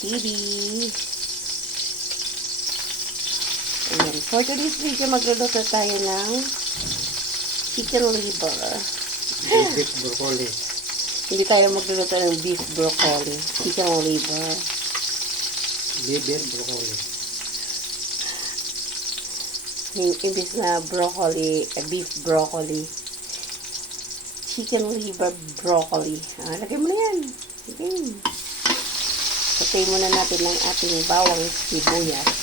TV. Ayan. For today's video, magluluto tayo ng chicken liver. Beef broccoli. Hindi tayo magluluto ng beef broccoli. Chicken liver. Beef broccoli. Imbis na broccoli, beef broccoli. Chicken liver broccoli. Lagay mo na yan. Okay. Patay muna natin ng ating bawang sibuyas.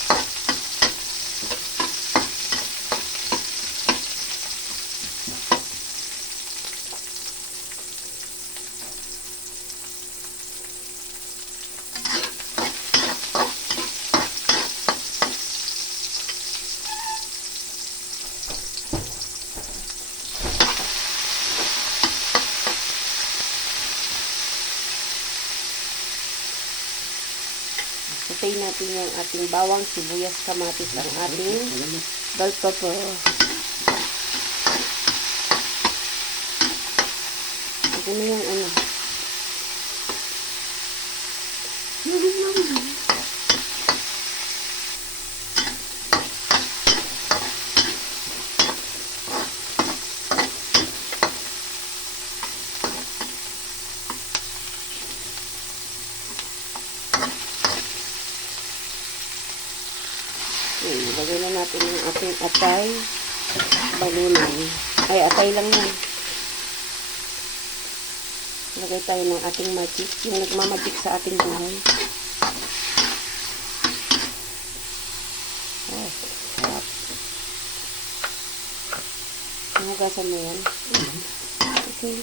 Patay natin yung ating bawang, sibuyas, kamatis, ang ating bell pepper. Ito na yung ano. Okay, ilagay na natin yung ating atay, balunan. Ay, atay lang yan. Ilagay tayo ng ating magic, yung nagmamagic sa ating buhay. Oh, sarap. Nahugasan mo yan? Okay.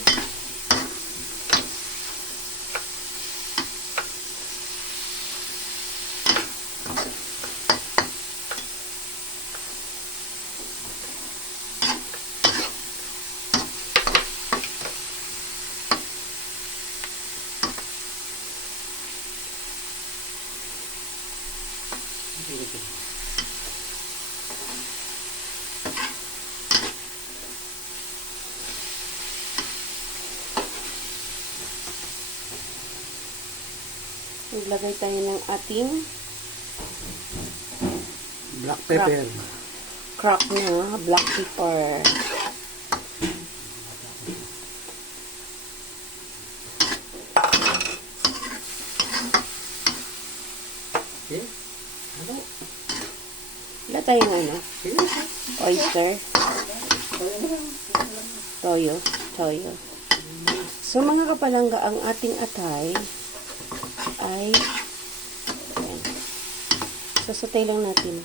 Maglagay tayo ng ating Black pepper. crack na black pepper. Okay. Ano? Wala tayong ano? Oyster. Toyo. So mga kapalangga, ang ating atay ay ayan. Sasatay lang natin.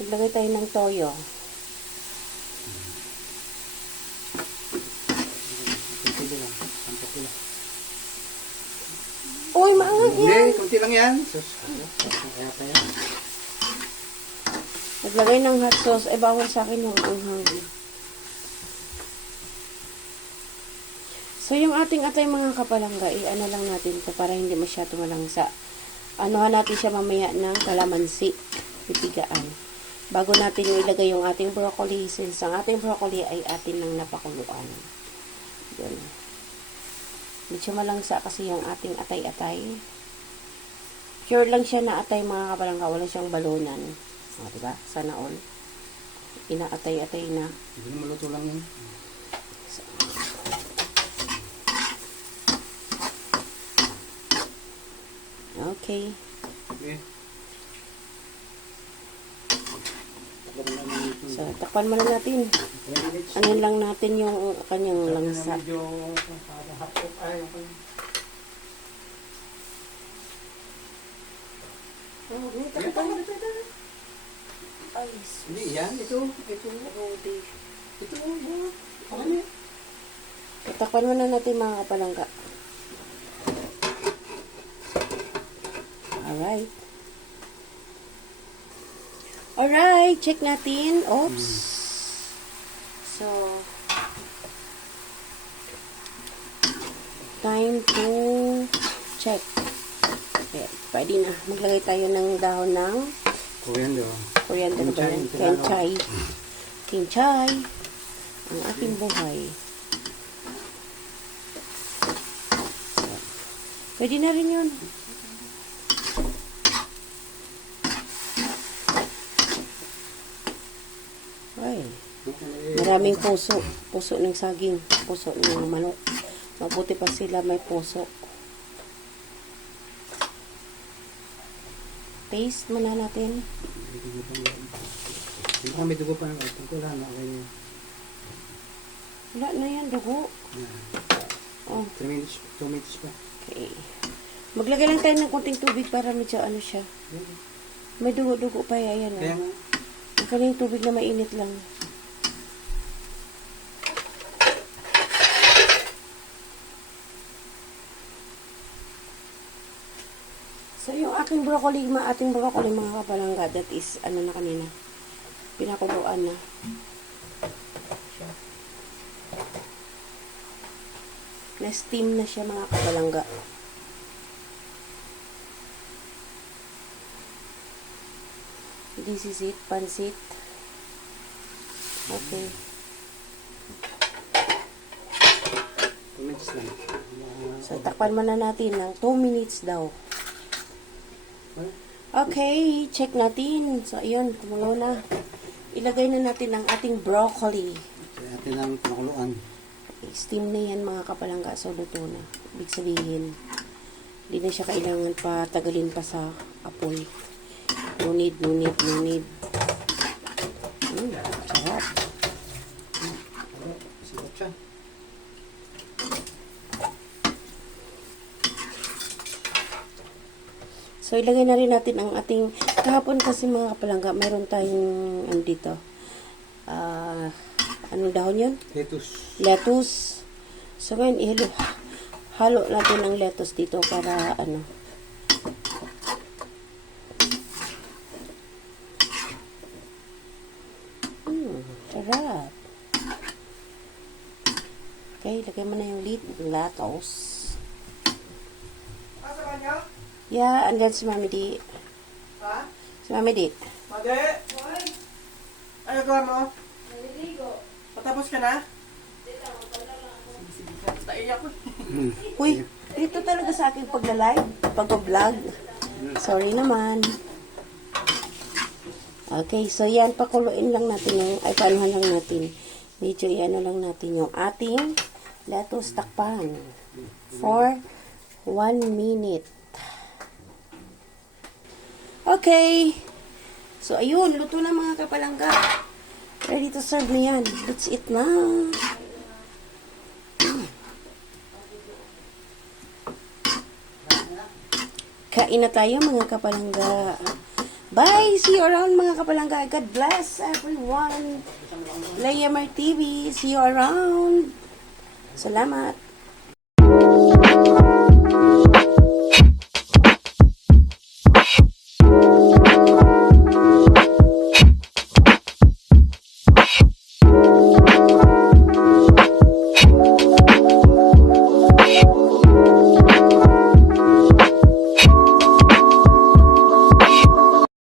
Maglagay tayo ng toyo. Uy, maanghang yan. Hindi, kunti lang yan. Kaya pa yan. Naglagay ng hot sauce. Ay, bawal sa akin yung anghang. So, yung ating atay mga kapalangga, ano lang natin ito para hindi masyado malangsa. Anuhan natin siya mamaya ng kalamansi. Pipigaan. Bago natin ilagay yung ating broccoli, since ang ating broccoli ay atin ng napakuluan. Yun. Medyo malangsa kasi yung ating atay-atay. Pure lang siya na atay mga kapalangga. Wala siyang balunan. O, diba? Sana all. Inaatay-atay na. Hindi na maluto lang yan. So, okay. Okay. So, takpan muna natin. Ano lang natin yung kanyang langsa. Medyo hapok ay. Ay, Hindi, yan. Ito. Ano yan? takpan muna natin mga kapalangga. Alright. Alright, check natin. Oops. So, time to check. Okay, pwede na. Maglagay tayo ng dahon ng coriander ba yan? Kenchay. Kenchay. Ang ating buhay. So, Pwede na rin yun. Ay, maraming puso. Puso ng saging. Puso ng manok. Mabuti pa sila may puso. Taste muna natin. May dugo pa ng utang ko lang. Wala na yan, dugo. Oh, 2 minutes pa. okay. Maglagay lang tayo ng konting tubig para medyo ano siya. May dugo-dugo pa yan. Kaya nga. Ang kaling tubig na mainit lang. So, yung ating broccoli mga kapalangga, that is, ano na kanina, pinakuluan na. Na-steam na siya mga kapalangga. This is it, pansit. Okay. 2 minutes lang. So, takpan muna natin ng 2 minutes daw. Okay, check natin. So, ayun, kumulo na. Ilagay na natin ang ating broccoli. Kaya atin ang pinakuluan. Steam na yan mga kapalangga. So, luto na. Ibig sabihin, hindi na siya kailangan pa tagalin pa sa apoy. No need. Sarap. Sikat siya. So, ilagay na rin natin ang ating, kahapon kasi mga kapalangga, mayroon tayong, dito, anong dahon yun? Lettuce. So, ngayon, halo natin ang lettuce dito para, sarap. Okay, lagay mo na yung lettuce. Yeah, andyan si Mami Di. Ha? Si Mami Di. Mage? Ano gawa mo? Patapos ka na? Sige. Naiyak ko. Uy, dito talaga sa aking pagla-live, pag-vlog. Sorry naman. Okay, so yan, pakuluin lang natin yung, panuhan lang natin. Medyo iano lang natin yung ating lettuce, takpan. For 1 minute. Okay. So, ayun, luto na mga kapalangga. Ready to serve na yan. Let's eat na. Kain na tayo mga kapalangga. Bye! See you around mga kapalangga. God bless everyone. Layamar TV. See you around. Salamat.